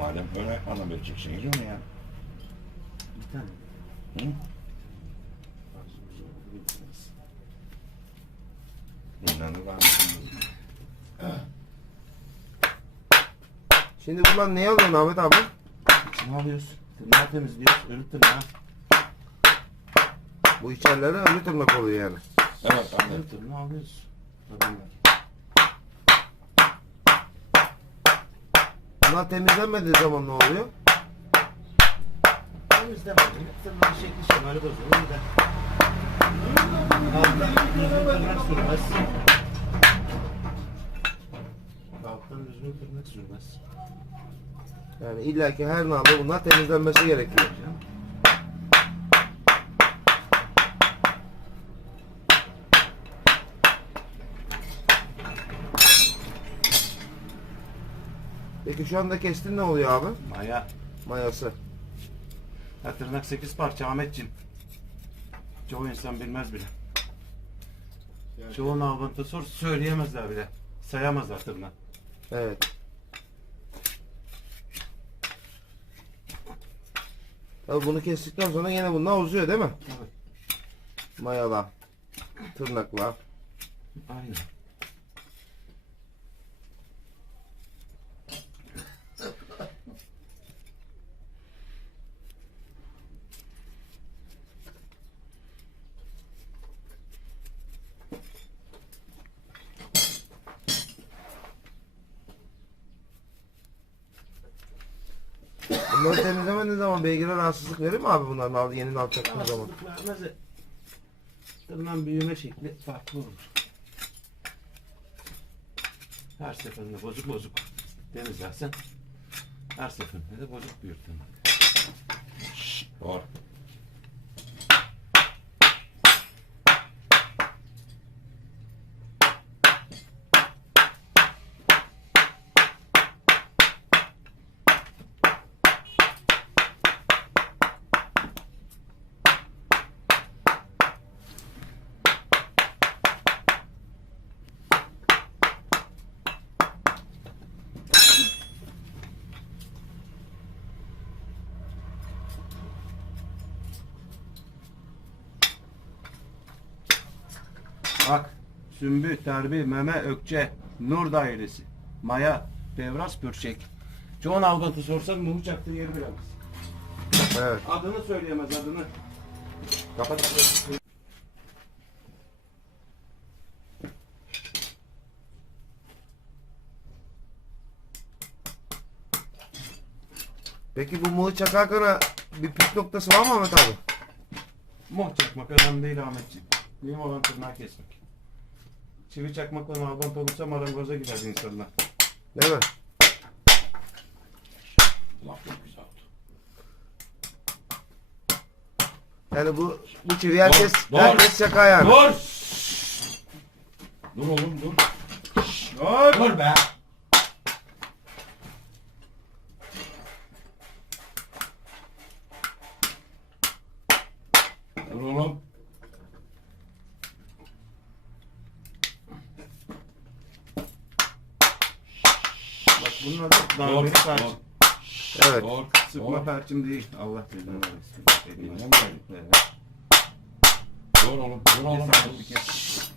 Madem öyle bana vereceksiniz onu ya. Bir tane. Hı? Bundan da var. Şimdi bunlar ne alıyorsun Ahmet abi? Ne alıyoruz? Tırnağı temizliyoruz. Ölü tırnağı. Bu içerileri ölü tırnak oluyor yani. Evet anladım. Ölü tırnağı alıyoruz. Tadından. Bunlar temizlenmediği zaman ne oluyor? Temizlemedim. Tırnağın şekli şemali bozulur. Bir de. Alttan düzgün tırnak sürmez. Alttan düzgün tırnak sürmez. Yani illaki her nalda bunlar temizlenmesi gerekiyor. Peki şu anda kestin ne oluyor abi? Maya. Mayası. Ha, tırnak 8 parça Ahmetciğim. Çoğu insan bilmez bile. Çoğu avantı sor söyleyemezler bile. Sayamazlar tırnağı. Evet. Tabii bunu kestikten sonra yine bunlar uzuyor değil mi? Tabii. Mayala. Tırnakla. Aynen. Bunları temizlemediğin zaman beygire rahatsızlık verir mi abi bunların al, yeni nal çaktığın zaman? Rahatsızlık vermez. Tırnağın büyüme şekli farklı olur. Her seferinde bozuk bozuk temizlersen her seferinde de bozuk büyür tırnak. Doğru. Bak, Sümbü, Terbi, Meme, Ökçe, Nur Dairesi, Maya, Devras, Pürçek. Çoğun avgatı sorsak mumu çaktığı yeri bilemez. Evet. Adını söyleyemez adını. Kapat. Peki bu muğu çakarken bir püf noktası var mı Ahmet abi? Muh çakmak önemli değil Ahmetciğim. Mühim olan tırnağı kesmek. Çivi çakmakla nalbant olursa marangoza gider insanlar. Değil mi? Laf çok güzel oldu. Yani bu bu çivi herkes, Dur, dur. herkes çakar yani. Dur! Dur oğlum dur. Dur! Dur be! Dur oğlum. Bak bunun adı darbeli Dur. perçim. Evet. Dur. Sıkma Dur. perçim değil. Allah bilir versin. Bilmem ne. Dur oğlum. Dur oğlum. Bir saniye, bir kez.